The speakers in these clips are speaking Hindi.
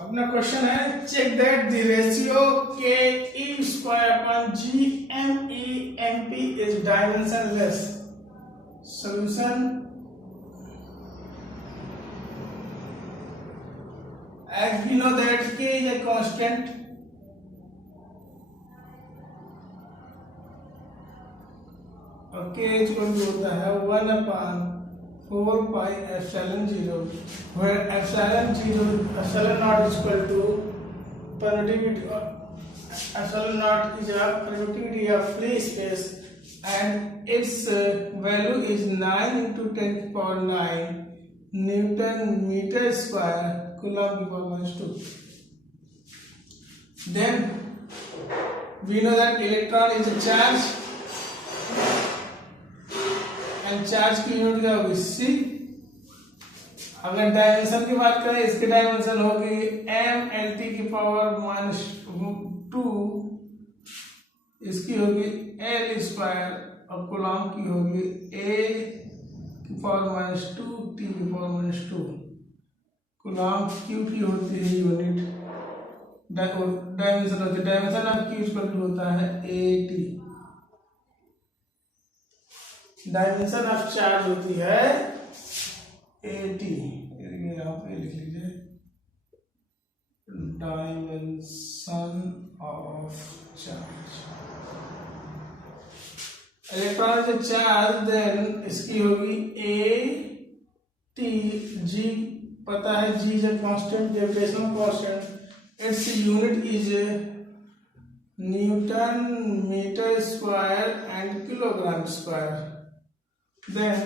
अपना क्वेश्चन है check that the ratio k e square upon G M e m p is dimensionless. Solution as we know that k is a constant, और k इक्वल टू होता है 1/4 pi epsilon 0, where epsilon naught is equal to permittivity, epsilon naught is a permittivity of free space and its value is 9 into 10 to the power 9 Newton meter square Coulomb to the power minus 2. Then we know that electron is a charge and charge की यूनिट क्या होगी c। अगर डायमेंशन की बात करें, इसकी डायमेंशन होगी m lt की पावर माइनस 2, इसकी होगी l स्क्वायर और कूलॉम की होगी a की पावर माइनस 2 t की पावर माइनस 2। कूलॉम q की होती है यूनिट, डायमेंशन होती है, dimension of q equal to होता है at। डायमेंशन ऑफ चार्ज होती है at, यहाँ पे लिख लीजिए डायमेंशन ऑफ चार्ज। इलेक्ट्रॉन जो चार्ज देन इसकी होगी a t, g पता है, g is a constant, gravitational constant, it's unit is newton metre square and kilogram square. Then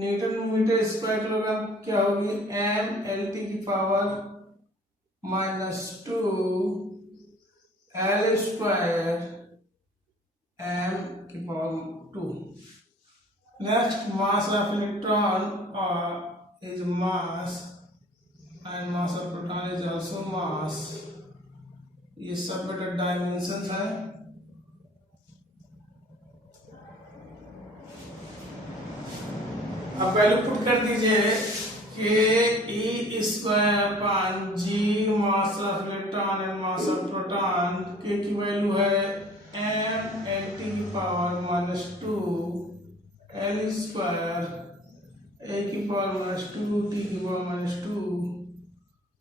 newton metre square kilogram क्या होगी m lt की power minus 2 l square m की power 2। Next mass of electron is mass and mass of proton is also mass। ये सब बेटा डायमेंशन है। अब वैल्यू पुट कर दीजिए कि e square upon G mass of electron and mass of proton, k की वैल्यू है m lt की power minus 2 l square a की पावर माइनस 2 t की पावर माइनस 2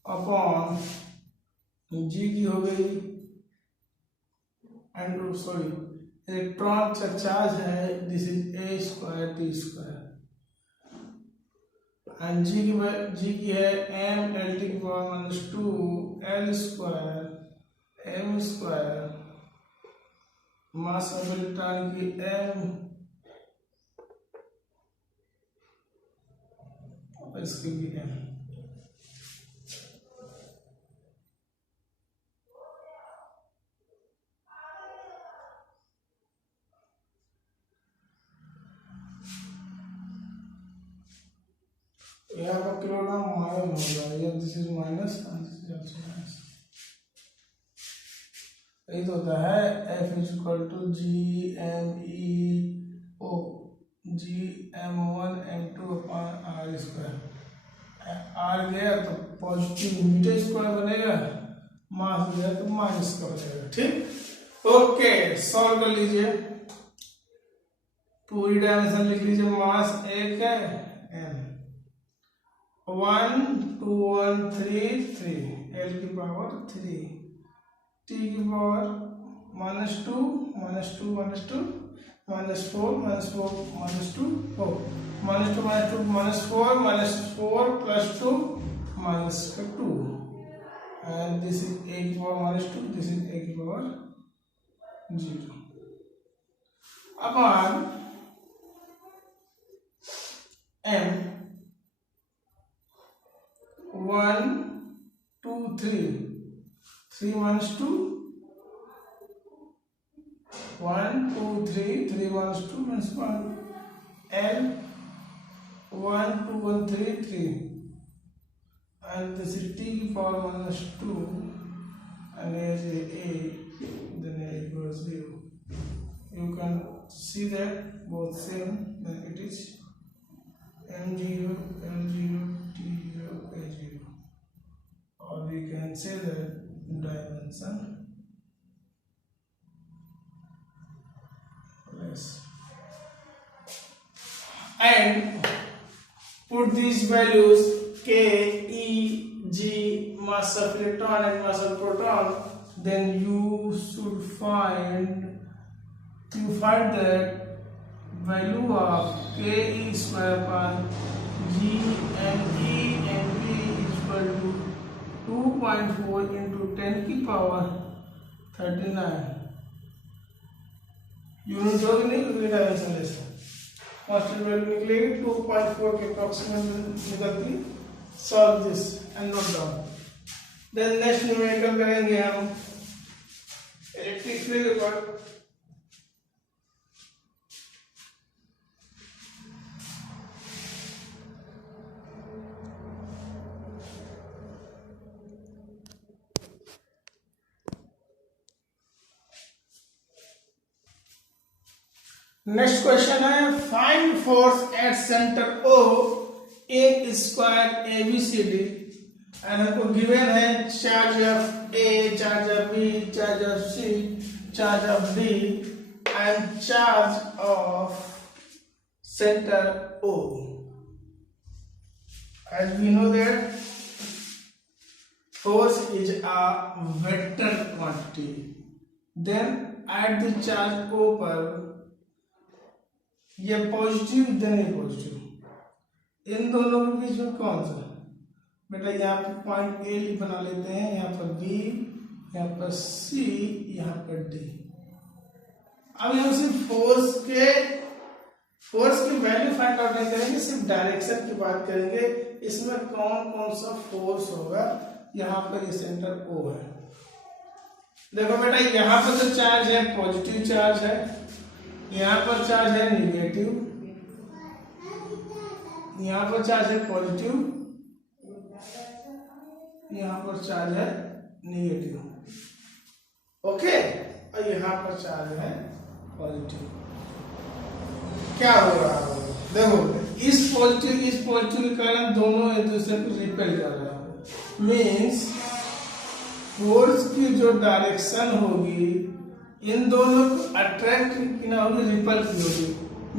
अपॉन g की हो गई एंड सॉरी इलेक्ट्रॉन का चार्ज है, this is a square t square and g की है m lt की power minus 2 l square m square mass of electron की m और इसकी भी m। यहाँ पर किलोग्राम माइनस हो जाएगा, this is minus and this is also minus. यही तो होता है F is equal to G M E O G m1 m2 upon r square. r गया तो पॉजिटिव मीटर स्क्वायर बनेगा, मास गया तो माइनस का बनेगा। ठीक, ओके सॉल्व कर लीजिए, पूरी डायमेंशन लिख लीजिए। मास एक है m 1 2 1 3 3 l की पावर 3 t की power minus 2 minus 2 minus 2 minus 4 minus 4 minus 2 4 minus 2 minus 2 minus 4 minus 4 plus 2 minus 2 and this is a की power minus 2, this is a की power 0 upon m 1 2 3 minus 2 1 2 3 3 minus 2 minus 1 l 1 2 1 3 3 and this is t की power minus 2 and here is a then a equals 0. You can see that both same, then it is m0 l0 t0 a0, or we can say that dimension plus, and put these values K, E, G, mass of electron and mass of proton, then you find that value of K E square upon G and E and B is equal to 2.4 into 10 की पावर 39 यूनिट होगी नहीं, क्योंकि डायमेंशन लेस है। कांस्टेंट वैल्यू निकलेगी 2.4 के अप्रॉक्सीमेट निकलती। Solve this and note down. Then next numerical करेंगे हम इलेक्ट्रिक फील्ड पर। नेक्स्ट क्वेश्चन है find force at centre O in square ABCD and हमको गिवन है charge of A, charge of B, charge of C, charge of D and charge of centre O. As we know that force is a vector quantity, then at the charge O पर ये पॉजिटिव देन ये पॉजिटिव, इन दोनों के बीच में कौन सा बेटा, यहाँ पर पॉइंट ए बना लेते हैं, यहाँ पर बी, यहाँ पर सी, यहाँ पर डी। अब हम सिर्फ फोर्स की वैल्यू फाइंड आउट नहीं करेंगे, सिर्फ डायरेक्शन की बात करेंगे। इसमें कौन कौन सा फोर्स होगा। यहाँ पर ये सेंटर ओ है, देखो बेटा यहाँ पर जो चार्ज है पॉजिटिव चार्ज है, यहाँ पर चार्ज है निगेटिव, यहाँ पर चार्ज है पॉजिटिव, यहाँ पर चार्ज है निगेटिव। ओके, और यहाँ पर चार्ज है पॉजिटिव। क्या हो रहा है देखो, इस पॉजिटिव के कारण दोनों एक दूसरे को रिपेल कर रहा है। मीन्स फोर्स की जो डायरेक्शन होगी इन दोनों को अट्रैक्ट की ना होगी, रिपल की होगी।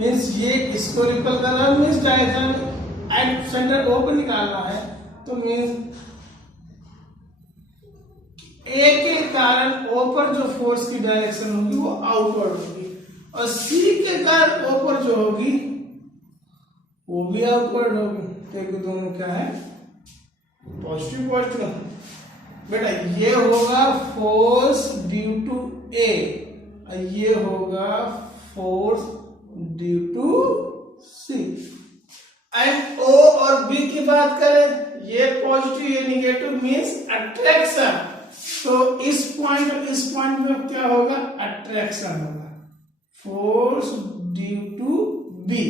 मीन्स ये इसको रिपल कर रहा है, means direction at centre O पर निकालना है, तो मीन्स ए के कारण ओ पर जो फोर्स की डायरेक्शन होगी वो आउटवर्ड होगी, और सी के कारण ओ पर जो होगी वो भी आउटवर्ड होगी। तो दोनों क्या है, पॉजिटिव पॉजिटिव। बेटा ये होगा फोर्स ड्यू टू ए, ये होगा force due to C. And O और बी की बात करें, ये पॉजिटिव ये निगेटिव, मींस अट्रैक्शन। तो इस पॉइंट में क्या होगा, अट्रैक्शन होगा, force due to B.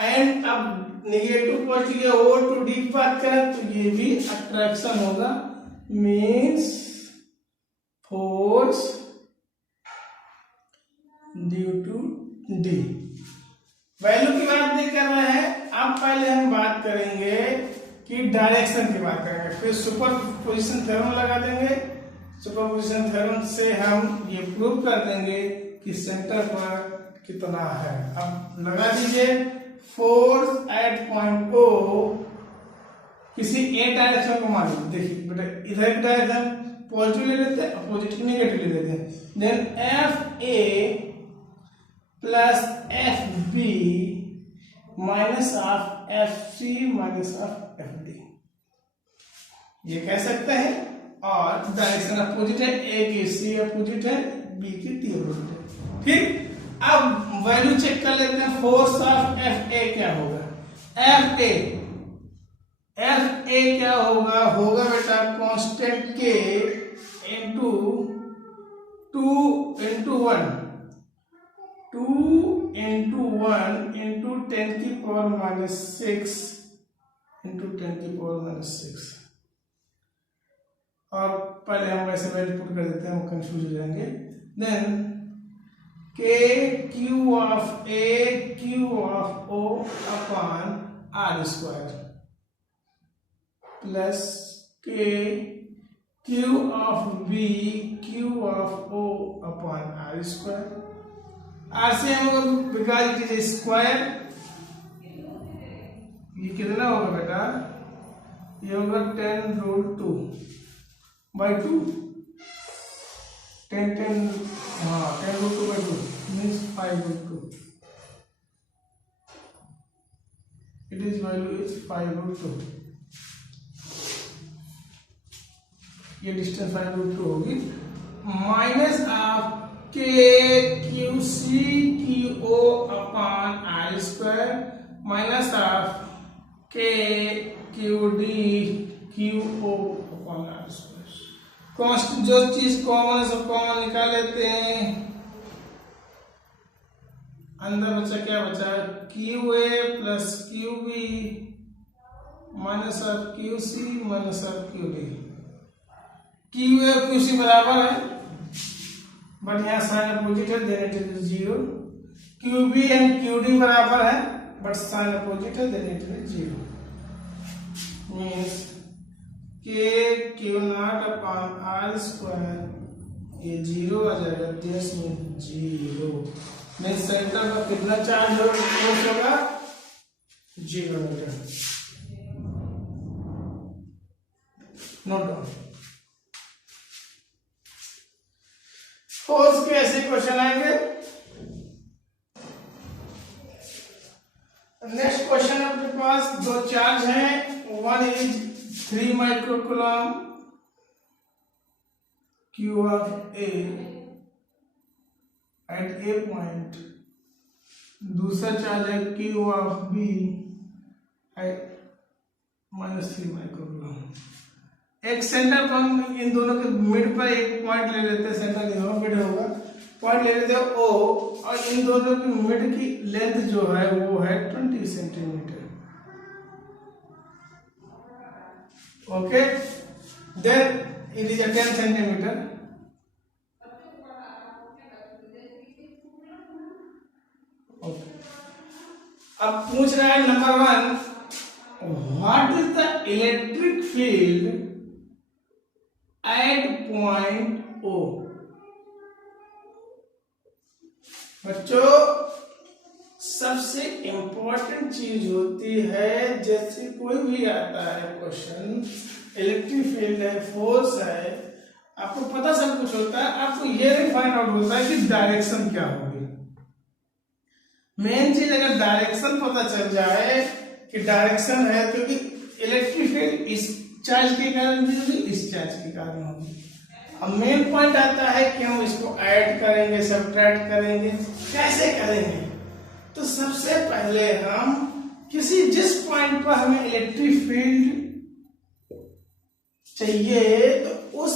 And अब negative positive O to D की बात करें तो ये भी अट्रैक्शन होगा, means force due to D. Value की बात नहीं कर रहे हैं, अब पहले हम बात करेंगे कि डायरेक्शन की बात करेंगे, फिर सुपरपोजिशन थ्योरम लगा देंगे। सुपरपोजिशन थ्योरम से हम ये प्रूव कर देंगे कि सेंटर पर कितना है। अब लगा दीजिए, फोर्स एट पॉइंट ओ किसी एक डायरेक्शन को मान लीजिए। देखिए बेटा इधर की डायरेक्शन पॉजिटिव ले लेते हैं, अपोजिट नेगेटिव ले लेते हैं। Then F A plus F B minus of F C minus of F D, ये कह सकते हैं। और डायरेक्शन अपोजिट है, ए की सी अपोजिट है, बी की डी अपोजिट है। ठीक, अब वैल्यू चेक कर लेते हैं। फोर्स ऑफ एफ ए क्या होगा, एफ ए क्या होगा बेटा कांस्टेंट के इंटू 2 इंटू 1 इंटू 10 की पावर माइनस 6 इंटू 10 की पावर माइनस 6। और पहले हम वैसे वैल्यू पुट कर देते हैं, हम कंफ्यूज हो जाएंगे। Then k q of A q of O upon r square plus k q of B q of O upon r square. R से हम लोग बिकॉज इट इज स्क्वायर, ये कितना होगा बेटा, ये होगा 10√2/2, 10√2/2 means 5√2। It is value is 5√2। ये डिस्टेंस 5√2 होगी, minus of k q C q O upon r square minus of k q D q O upon r square. Constant जो चीज कॉमन है सब कॉमन निकाल लेते हैं। अंदर बचा क्या बचा, Q A plus Q B minus of Q C minus of Q D. Q A Q C बराबर है, बट यहाँ साइन अपोजिट है, then it is 0। Q B and Q D बराबर है, बट साइन अपोजिट है, then it is 0। Means k q naught upon r square ये 0 आ जाएगा, दिस मीन 0। मीन्स सेंटर का कितना चार्ज होगा, 0 न्यूटन। Note down. फोर्स के ऐसे क्वेश्चन आएंगे। नेक्स्ट क्वेश्चन अपने पास दो चार्ज हैं, one is 3 microcoulomb Q of A at A point, दूसरा चार्ज है Q of B at -3 microcoulomb. एक सेंटर पर हम इन दोनों के मिड पर एक पॉइंट ले लेते हैं, सेंटर यहाँ मिड होगा, पॉइंट ले लेते हैं ओ, और इन दोनों की मिड की लेंथ जो है वो है 20 centimetre. Okay, then it is 10 centimetre. अब पूछ रहा है number 1, what is the electric field at point O. बच्चों सबसे इंपॉर्टेंट चीज होती है, जैसे कोई भी आता है क्वेश्चन, इलेक्ट्रिक फील्ड है, फोर्स है, आपको पता सब कुछ होता है, आपको ये नहीं फाइंड आउट होता है कि डायरेक्शन क्या होगी। मेन चीज अगर डायरेक्शन पता चल जाए कि डायरेक्शन है, क्योंकि इलेक्ट्रिक फील्ड इस चार्ज के कारण भी होगी, इस चार्ज के कारण होगी। अब मेन पॉइंट आता है कि हम इसको ऐड करेंगे, सब्ट्रैक्ट करेंगे, कैसे करेंगे। तो सबसे पहले हम किसी जिस पॉइंट पर हमें इलेक्ट्रिक फील्ड चाहिए, तो उस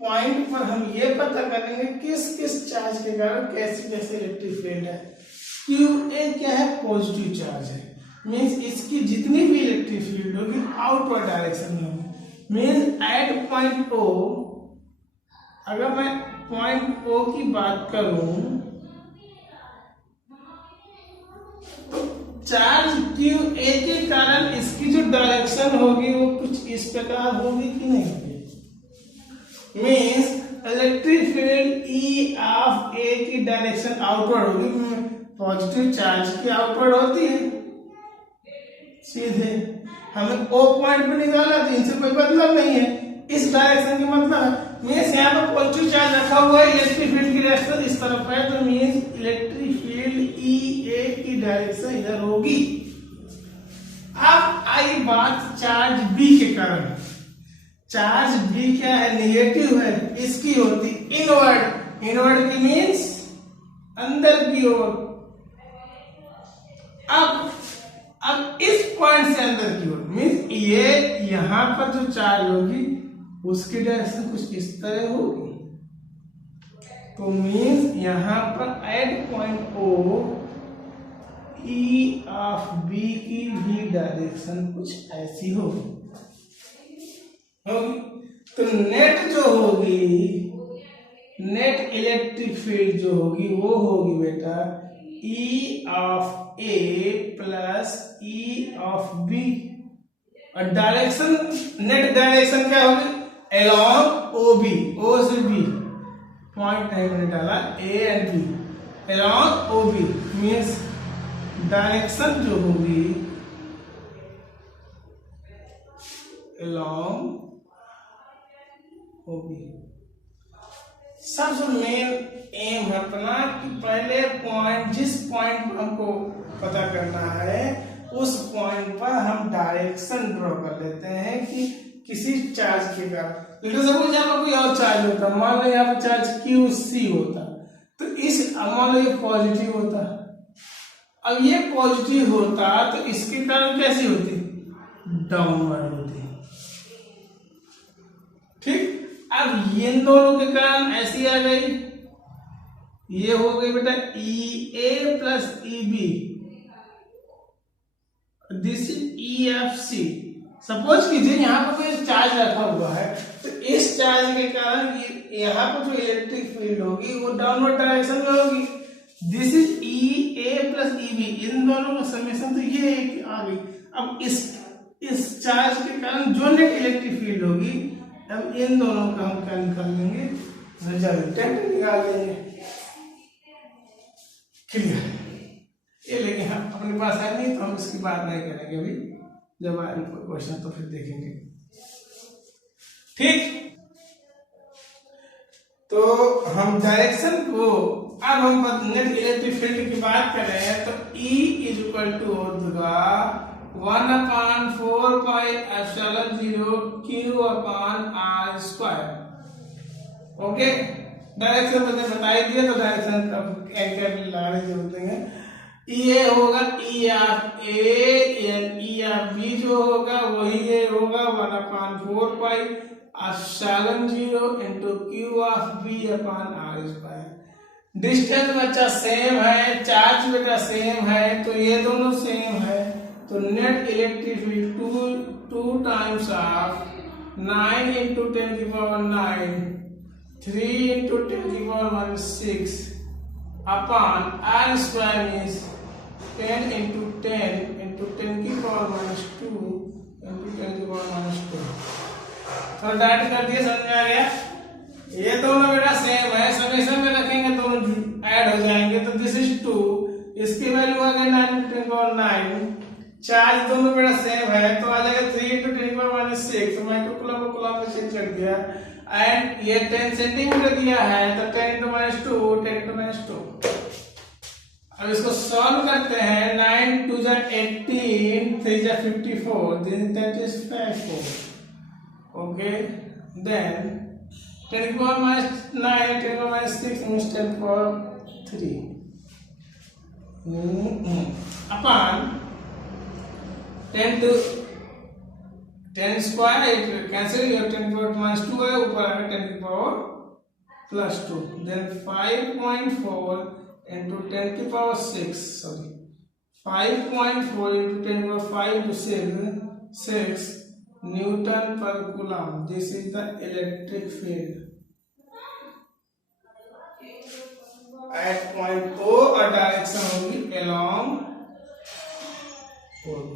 पॉइंट पर हम ये पता करेंगे किस किस चार्ज के कारण कैसे कैसे इलेक्ट्रिक फील्ड है। क्यू ए क्या है, पॉजिटिव चार्ज है, मीन्स इसकी जितनी भी इलेक्ट्रिक फील्ड होगी आउटवर्ड डायरेक्शन में होगी। मीन्स एट पॉइंट ओ, अगर मैं पॉइंट ओ की बात करूं तो चार्ज क्यू ए के कारण इसकी जो डायरेक्शन होगी वो कुछ इस प्रकार होगी कि नहीं होगी। Means electric field E of A की डायरेक्शन आउटवर्ड होगी, पॉजिटिव चार्ज की आउटवर्ड होती है सीधे। हमें ओ पॉइंट पे निकाला तो इनसे कोई मतलब नहीं है, इस डायरेक्शन का मतलब है। मीन्स यहाँ पर पॉजिटिव चार्ज रखा हुआ है, इलेक्ट्रिक फील्ड की डायरेक्शन इस तरफ है, तो मीन्स इलेक्ट्रिक फील्ड ई ए की डायरेक्शन इधर होगी। अब आई बात चार्ज बी के कारण। चार्ज बी क्या है, नेगेटिव है, इसकी होती इनवर्ड। इनवर्ड की मीन्स अंदर की ओर। अब इस पॉइंट से अंदर की ओर, मीन्स ये यहां पर जो चार्ज होगी उसकी डायरेक्शन कुछ इस तरह होगी। तो मीन्स यहां पर at point O E of B की भी डायरेक्शन कुछ ऐसी होगी। तो नेट जो होगी, नेट इलेक्ट्रिक फील्ड जो होगी वो होगी बेटा E of A plus E of B. और डायरेक्शन, नेट डायरेक्शन क्या होगी, along OB, O से B, पॉइंट नहीं मैंने डाला, A and B, along OB means direction जो होगी along OB। सबसे मेन एम है अपना कि पहले पॉइंट, जिस पॉइंट पर हमको पता करना है उस पॉइंट पर हम डायरेक्शन ड्रॉ कर लेते हैं कि किसी चार्ज के कारण। लेकिन सपोज यहाँ पर कोई और चार्ज होता, मान लो यहाँ पर चार्ज QC होता, तो इस मान लो ये पॉजिटिव होता, अब ये पॉजिटिव होता तो इसके कारण कैसी होती, डाउनवर्ड होती। ठीक, अब इन दोनों के कारण ऐसी आ गई, ये हो गई बेटा EA plus EB, this is EFC। Suppose कीजिए यहाँ पर कोई चार्ज रखा हुआ है, तो इस चार्ज के कारण यहाँ पर जो इलेक्ट्रिक फील्ड होगी वो डाउनवर्ड डायरेक्शन में होगी। This is EA plus EB, इन दोनों का समेशन तो ये आ गई। अब इस चार्ज के कारण जो नेट इलेक्ट्रिक फील्ड होगी, अब इन दोनों का हम क्या निकाल लेंगे, रिजल्टेंट निकाल लेंगे। क्लियर, ये लेकिन हम अपने पास है नहीं तो हम इसकी बात नहीं करेंगे अभी, जब आएंगे क्वेश्चन तो फिर देखेंगे। ठीक, तो हम डायरेक्शन को, अब हम नेट इलेक्ट्रिक फील्ड की बात कर रहे हैं, तो E इज इक्वल टू होगा 1/4 pi epsilon 0 Q upon R square. Okay, direction मैंने बता ही दिया, तो डायरेक्शन अब एंकर लगाने की जरूरत नहीं है। ये होगा E of A and E of B जो होगा वही ये होगा 1/4 pi epsilon 0 into Q of B upon R square. Distance बच्चा सेम है, चार्ज बेटा सेम है, तो ये दोनों सेम है, तो net electric field 2 times of 9 into 10 की पावर 9, 3 इंटू 10 की power -6 upon R square means 10 into 10 into 10 की पावर -2 इंटू 10 की पावर -2। तो डायरेक्ट कर दिए, समझ में आ गया। ये दोनों बेटा सेम है, समेशन में रखेंगे दोनों ऐड हो जाएंगे, तो दिस इज 2, इसकी वैल्यू आ गई 9 इंटू 10 की पावर 9, चार्ज दोनों बेटा सेम है, तो आ जाएगा 3 इंटू 10 की पावर -6, तो मैं कूलम को कूलम में चेंज कर दिया, एंड ये 10 सेंटीमीटर दिया है, तो 10 इंटू -2 10 इंटू -2। अब इसको सॉल्व करते हैं, 9 2 जा 18, 3 जा 54, दैट इज 54। ओके, देन 10 की पावर -9 10 की पावर -6 मींस 10 की power 3 upon 10 to 10 square cancel, 10 की पावर -2 है, ऊपर आ गया 10 की पावर +2, देन 5.4 into 10 की पावर 6, सॉरी 5.4 into 10 की पावर 5 to 6 न्यूटन पर coulomb. This is the electric field at point O, और डायरेक्शन होगी along OB।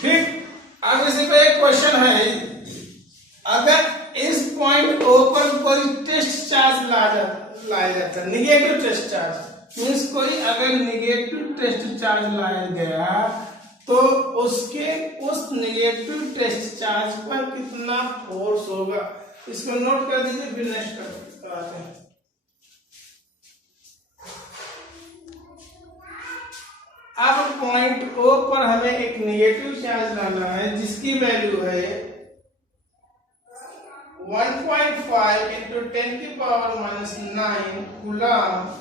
ठीक, अब इसी पे एक क्वेश्चन है, अगर इस पॉइंट O पर कोई टेस्ट चार्ज लाया जाता, निगेटिव टेस्ट चार्ज मीन्स कोई अगर निगेटिव टेस्ट चार्ज लाया गया, तो उसके उस निगेटिव टेस्ट चार्ज पर कितना फोर्स होगा, इसको नोट कर दीजिए, फिर नेक्स्ट कराते हैं। अब पॉइंट O पर हमें एक निगेटिव चार्ज लाना है जिसकी वैल्यू है 1.5 इंटू 10 की पावर -9 कूलम।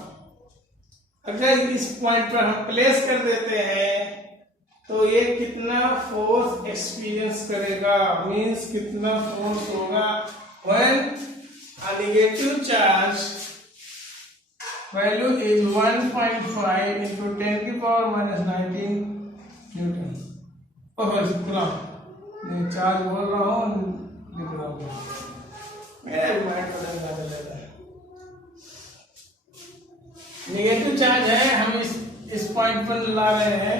अगर इस पॉइंट पर हम प्लेस कर देते हैं तो ये कितना फोर्स एक्सपीरियंस करेगा, मींस कितना फोर्स होगा when a negative charge value is 1.5 into 10 की पावर -19 न्यूटन। कूलम, चार्ज बोल रहा हूँ, लिख रहा हूँ, मेरे माइंड बदल जाता है। नेगेटिव चार्ज है, हम इस पॉइंट पर ला रहे हैं।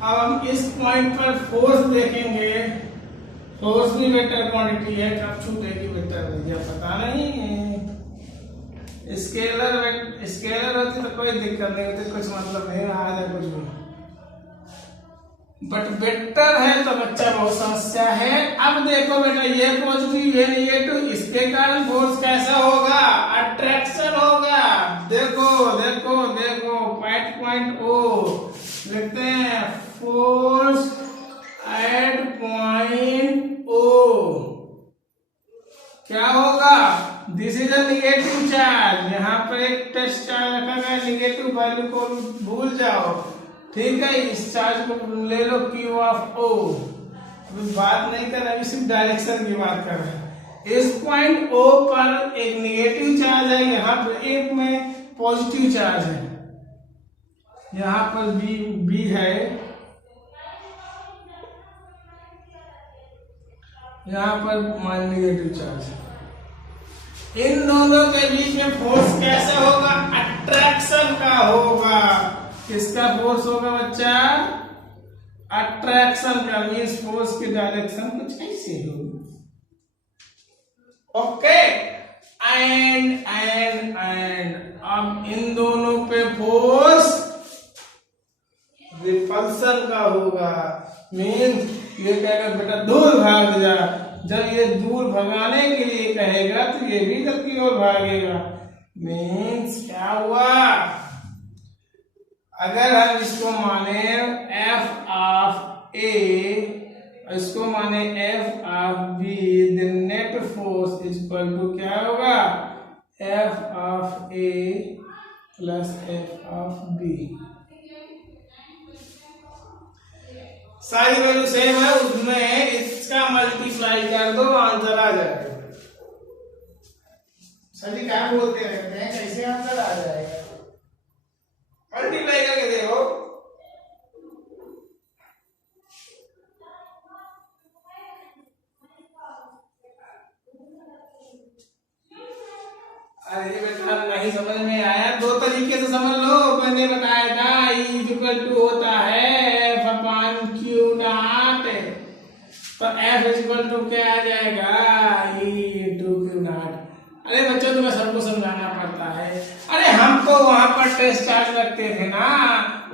अब हम इस पॉइंट पर फोर्स देखेंगे। फोर्स भी वेक्टर क्वांटिटी है, कब छूटेगी वेक्टर भैया पता नहीं। स्केलर होती तो कोई दिक्कत नहीं होती, कुछ मतलब नहीं आ जाए कुछ भी, बट वेक्टर है तो बच्चा बहुत समस्या है। अब देखो बेटा, ये पॉजिटिव ये नेगेटिव, इसके कारण फोर्स कैसा होगा? अट्रैक्शन होगा। देखो देखो देखो पॉइंट ओ लिखते हैं, फोर्स एट पॉइंट ओ क्या होगा? This is a negative charge. यहाँ पर एक टेस्ट चार्ज रखा गया, नेगेटिव वैल्यू को भूल जाओ, ठीक है। इस चार्ज को ले लो Q ऑफ O। अभी बात नहीं कर रहे, सिर्फ डायरेक्शन की बात कर रहे हैं। इस पॉइंट O पर एक नेगेटिव चार्ज है, यहाँ पर एक में पॉजिटिव चार्ज है, यहाँ पर B है, यहाँ पर नेगेटिव चार्ज है। इन दोनों के बीच में फोर्स कैसा होगा? अट्रैक्शन का होगा। किसका फोर्स होगा बच्चा? अट्रैक्शन का। मीन्स फोर्स की डायरेक्शन कुछ ऐसी होगी। ओके, एंड अब इन दोनों पे फोर्स रिपल्सन का होगा। मीन्स ये कहेगा बेटा दूर भाग जा, जब ये दूर भगाने के लिए कहेगा तो ये भी इधर की ओर भागेगा। मीन्स क्या हुआ? अगर हम इसको माने F ऑफ A, इसको माने F of B, then net force is equal to क्या होगा? F of A plus F of B। सारी वैल्यू सेम है, उसमें इसका मल्टीप्लाई कर दो, आंसर आ जाएगा। सर जी क्या बोलते रहते हैं, कैसे आंसर आ जाएगा? मल्टीप्लाई करके देखो। अरे बेटा नहीं समझ में आया, दो तरीके से समझ लो। मैंने बताया था E होता है F अपॉन Q नॉट, तो F इक्वल टू क्या आ जाएगा? E/Q not. अरे बच्चों तुम्हें सबको समझाना पड़ता है। अरे हम तो वहां पर टेस्ट चार्ज रखते थे ना,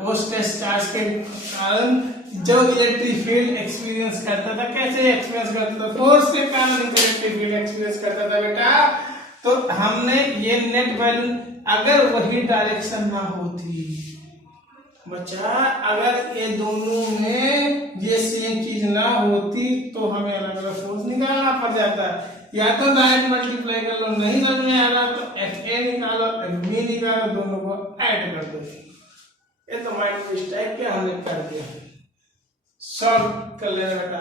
उस टेस्ट चार्ज के कारण जो इलेक्ट्रिक फील्ड एक्सपीरियंस करता था, कैसे एक्सपीरियंस करता था? फोर्स के कारण इलेक्ट्रिक फील्ड एक्सपीरियंस करता था बेटा। तो हमने ये नेट वैल्यू, अगर वही डायरेक्शन ना होती बच्चा, अगर ये दोनों में ये सेम चीज ना होती तो हमें अलग अलग फोर्स निकालना पड़ जाता। या तो डायरेक्ट मल्टीप्लाई कर लो, नहीं समझ में आ रहा तो FA निकालो, FB निकालो, दोनों को ऐड कर दो। ये तो माइंड ट्विस्ट है, क्या हमने कर दिया, सॉल्व कर लेना बेटा।